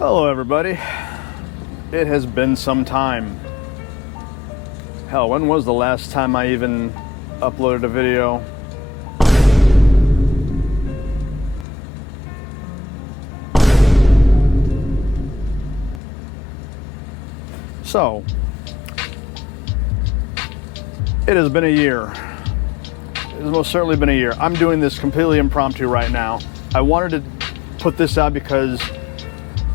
Hello everybody. It has been some time. Hell, when was the last time I even uploaded a video? So, it has been a year. It has most certainly been a year. I'm doing this completely impromptu right now. I wanted to put this out because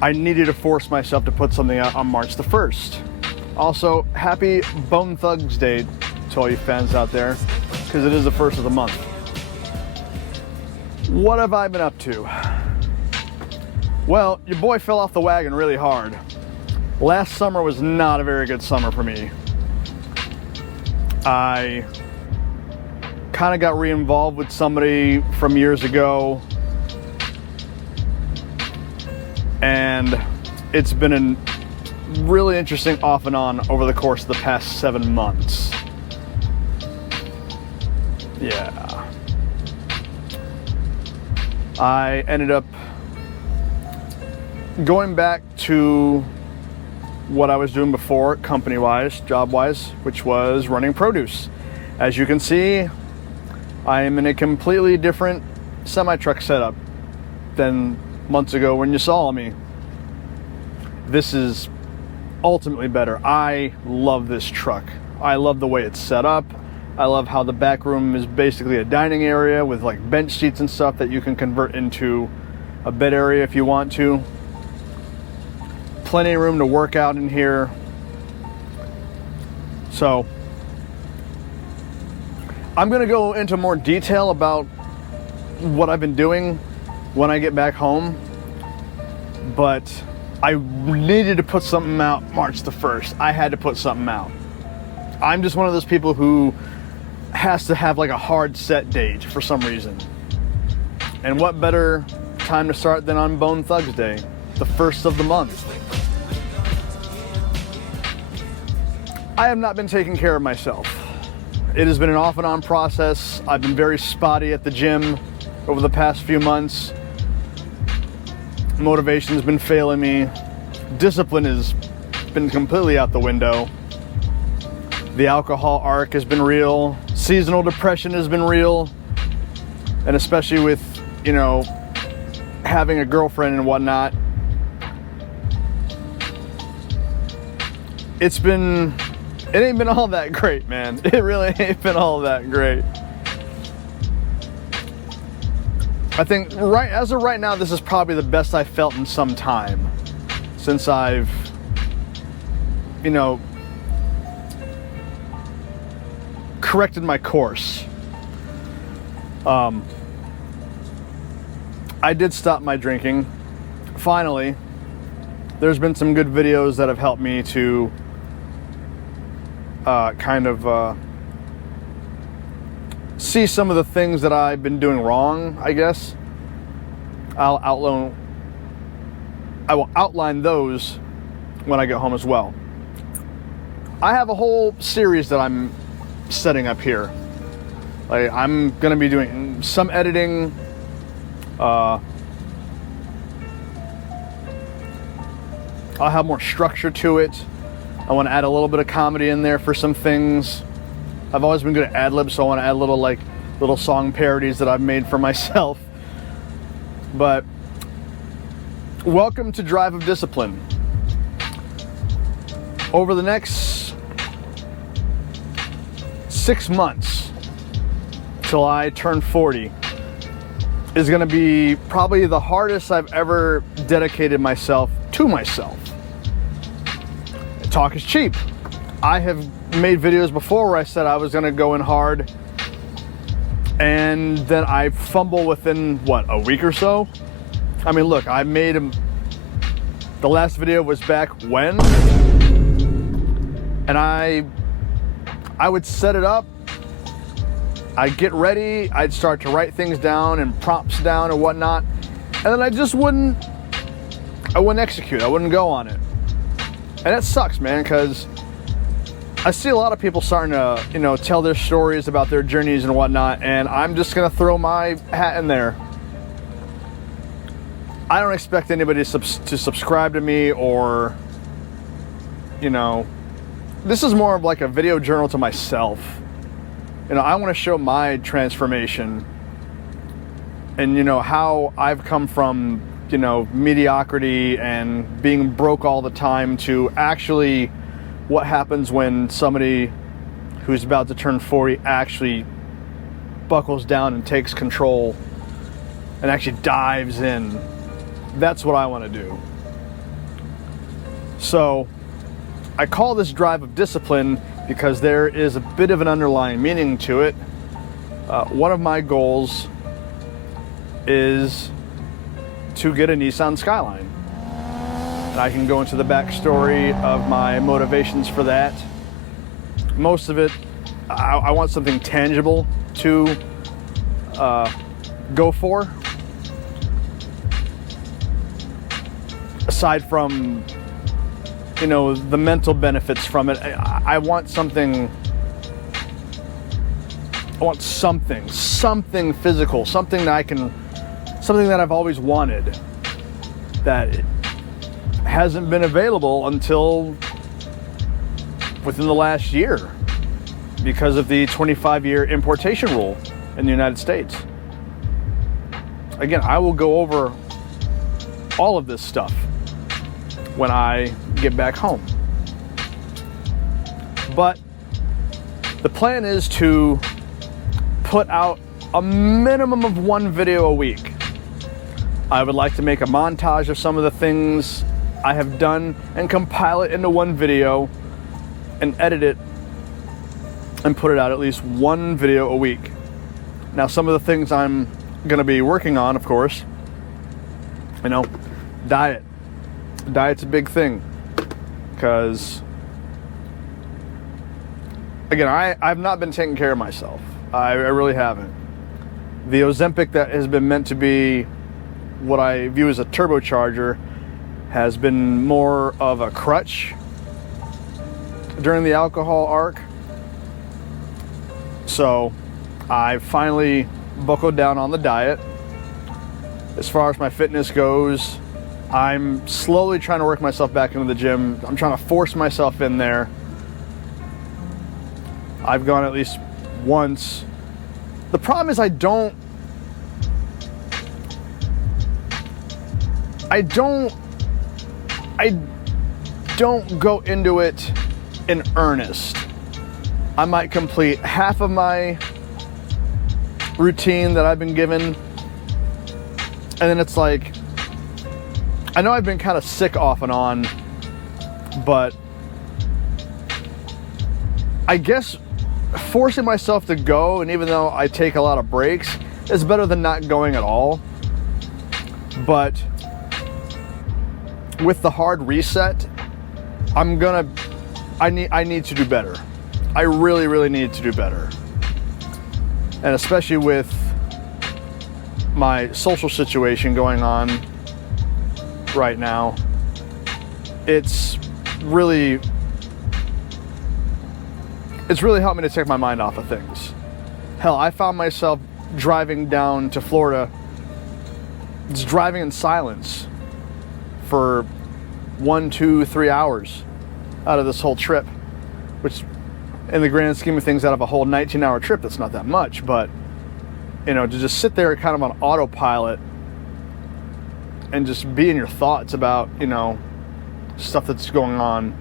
I needed to force myself to put something out on March the 1st. Also, happy Bone Thugs Day to all you fans out there, because it is the first of the month. What have I been up to? Well, your boy fell off the wagon really hard. Last summer was not a very good summer for me. I kind of got re-involved with somebody from years ago, and it's been a really interesting off and on over the course of the past 7 months. Yeah. I ended up going back to what I was doing before, company-wise, job-wise, which was running produce. As you can see, I am in a completely different semi-truck setup than months ago when you saw me. This is ultimately better. I love this truck. I love the way it's set up. I love how the back room is basically a dining area with like bench seats and stuff that you can convert into a bed area if you want to. Plenty of room to work out in here. So I'm gonna go into more detail about what I've been doing when I get back home, but I needed to put something out March the 1st. I had to put something out. I'm just one of those people who has to have like a hard set date for some reason. And what better time to start than on Bone Thugs Day, the first of the month. I have not been taking care of myself. It has been an off and on process. I've been very spotty at the gym over the past few months. Motivation's been failing me. Discipline has been completely out the window. The alcohol arc has been real. Seasonal depression has been real. And especially with, you know, having a girlfriend and whatnot. It ain't been all that great, man. It really ain't been all that great. I think as of right now, this is probably the best I've felt in some time since I've, you know, corrected my course. I did stop my drinking. Finally, there's been some good videos that have helped me to see some of the things that I've been doing wrong, I guess. I will outline those when I get home as well. I have a whole series that I'm setting up here. Like, I'm gonna be doing some editing. I'll have more structure to it. I want to add a little bit of comedy in there for some things. I've always been good at ad-libs, so I want to add little song parodies that I've made for myself. But welcome to Drive of Discipline. Over the next 6 months till I turn 40 is going to be probably the hardest I've ever dedicated myself to myself. Talk is cheap. I have made videos before where I said I was gonna go in hard, and then I fumble within, what, a week or so? I mean, look, I made them. The last video was back when? And I would set it up, I'd get ready, I'd start to write things down and prompts down and whatnot, and then I wouldn't execute, I wouldn't go on it. And it sucks, man, because I see a lot of people starting to, you know, tell their stories about their journeys and whatnot, and I'm just gonna throw my hat in there. I don't expect anybody to subscribe to me, or, you know, this is more of like a video journal to myself. You know, I want to show my transformation and, you know, how I've come from, you know, mediocrity and being broke all the time to actually what happens when somebody who's about to turn 40 actually buckles down and takes control and actually dives in. That's what I want to do. So I call this drive of discipline because there is a bit of an underlying meaning to it. One of my goals is to get a Nissan Skyline. And I can go into the backstory of my motivations for that. Most of it, I want something tangible to go for. Aside from, you know, the mental benefits from it, I want something, something physical, something that I've always wanted, that hasn't been available until within the last year because of the 25-year importation rule in the United States. Again, I will go over all of this stuff when I get back home. But the plan is to put out a minimum of one video a week. I would like to make a montage of some of the things I have done and compile it into one video and edit it and put it out at least one video a week. Now, some of the things I'm going to be working on, of course, you know, diet. Diet's a big thing because, again, I've not been taking care of myself. I really haven't. The Ozempic that has been meant to be what I view as a turbocharger has been more of a crutch during the alcohol arc. So I finally buckled down on the diet. As far as my fitness goes, I'm slowly trying to work myself back into the gym. I'm trying to force myself in there. I've gone at least once. The problem is I don't go into it in earnest. I might complete half of my routine that I've been given, and then it's like, I know I've been kind of sick off and on, but I guess forcing myself to go, and even though I take a lot of breaks, is better than not going at all. But with the hard reset, I need to do better. I really need to do better. And especially with my social situation going on right now, it's really helped me to take my mind off of things. Hell, I found myself driving down to Florida, just driving in silence for 1, 2, 3 hours out of this whole trip, which in the grand scheme of things, out of a whole 19-hour trip, that's not that much. But, you know, to just sit there kind of on autopilot and just be in your thoughts about, you know, stuff that's going on,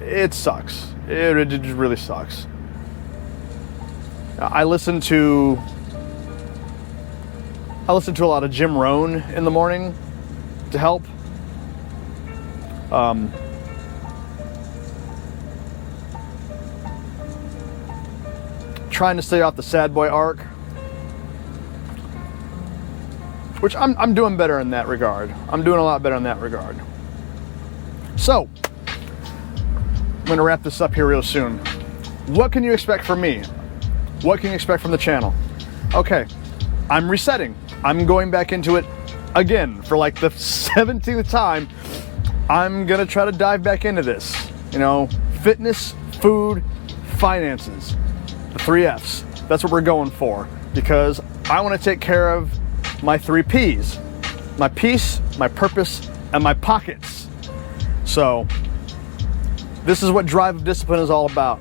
it sucks. It just really sucks. I listen to a lot of Jim Rohn in the morning to help. Trying to stay off the sad boy arc, which I'm doing better in that regard. I'm doing a lot better in that regard. So, I'm going to wrap this up here real soon. What can you expect from me? What can you expect from the channel? Okay, I'm resetting. I'm going back into it again for like the 17th time. I'm going to try to dive back into this. You know, fitness, food, finances. The 3 F's. That's what we're going for, because I want to take care of my 3 P's. my peace, my purpose, and my pockets. So this is what drive of discipline is all about.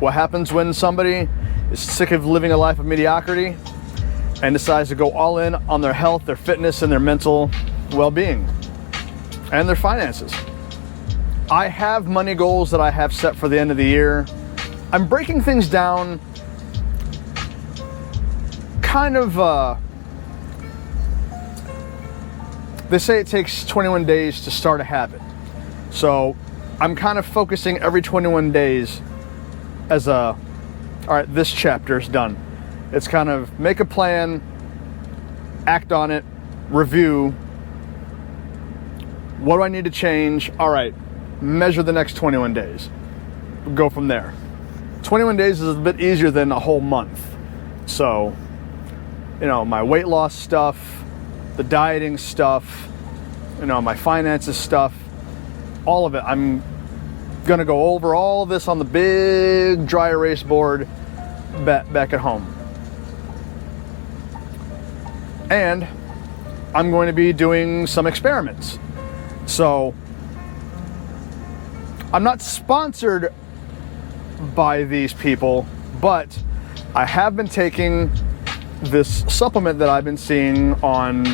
What happens when somebody is sick of living a life of mediocrity and decides to go all in on their health, their fitness, and their mental well-being and their finances. I have money goals that I have set for the end of the year. I'm breaking things down kind of, they say it takes 21 days to start a habit. So I'm kind of focusing every 21 days as all right, this chapter is done. It's kind of make a plan, act on it, review. What do I need to change? All right, measure the next 21 days. Go from there. 21 days is a bit easier than a whole month. So, my weight loss stuff, the dieting stuff, my finances stuff, all of it. I'm gonna go over all of this on the big dry erase board back at home. And I'm going to be doing some experiments. So I'm not sponsored by these people, but I have been taking this supplement that I've been seeing on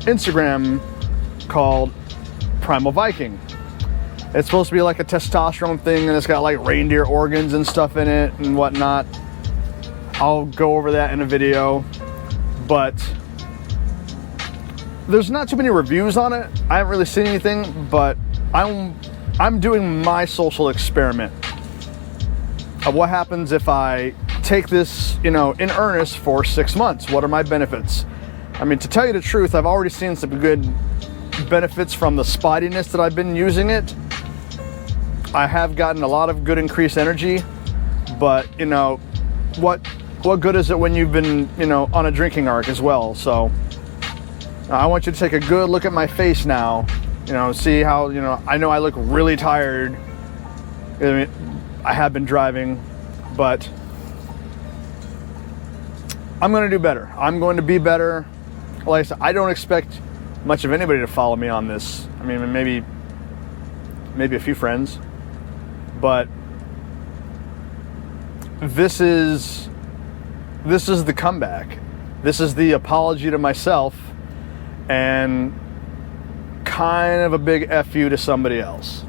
Instagram called Primal Viking. It's supposed to be like a testosterone thing, and it's got like reindeer organs and stuff in it and whatnot. I'll go over that in a video, but there's not too many reviews on it. I haven't really seen anything, but I'm doing my social experiment of what happens if I take this, in earnest for 6 months. What are my benefits? I mean, to tell you the truth, I've already seen some good benefits from the spottiness that I've been using it. I have gotten a lot of good increased energy, but what good is it when you've been, on a drinking arc as well? So I want you to take a good look at my face now, see how, I know I look really tired. I mean, I have been driving, but I'm going to do better. I'm going to be better. Like I said, I don't expect much of anybody to follow me on this. I mean, maybe a few friends, but this is the comeback. This is the apology to myself and kind of a big F you to somebody else.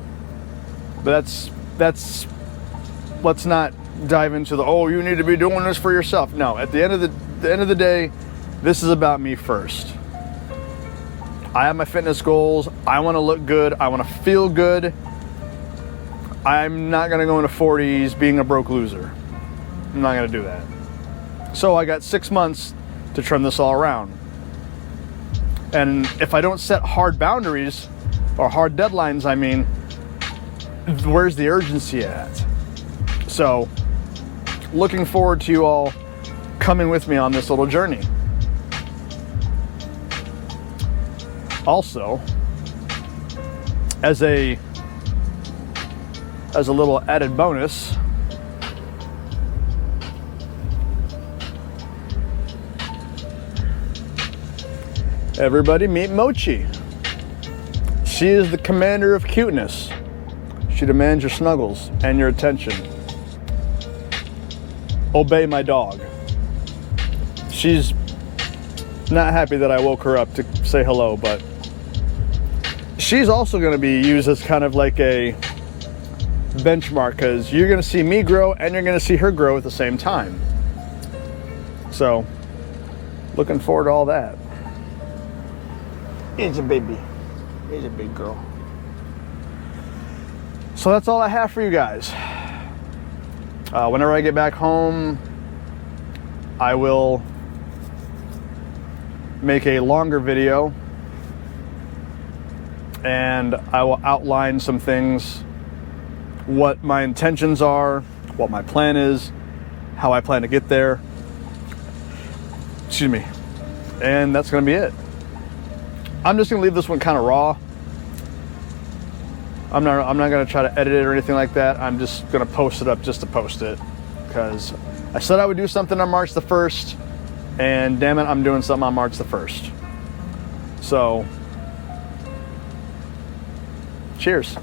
But that's let's not dive into you need to be doing this for yourself. No, at the end of the day, this is about me first. I have my fitness goals. I want to look good. I want to feel good. I'm not going to go into 40s being a broke loser. I'm not going to do that. So I got 6 months to turn this all around. And if I don't set hard boundaries or hard deadlines, where's the urgency at? So looking forward to you all coming with me on this little journey. Also, as a little added bonus, everybody meet Mochi. She is the commander of cuteness. She demands your snuggles and your attention. Obey my dog. She's not happy that I woke her up to say hello, but she's also going to be used as kind of like a benchmark, because you're going to see me grow and you're going to see her grow at the same time. So, looking forward to all that. He's a baby. He's a big girl. So that's all I have for you guys. Whenever I get back home, I will make a longer video and I will outline some things, what my intentions are, what my plan is, how I plan to get there. Excuse me. And that's going to be it. I'm just going to leave this one kind of raw. I'm not going to try to edit it or anything like that. I'm just going to post it up just to post it, because I said I would do something on March the 1st, and damn it, I'm doing something on March the 1st. So, cheers.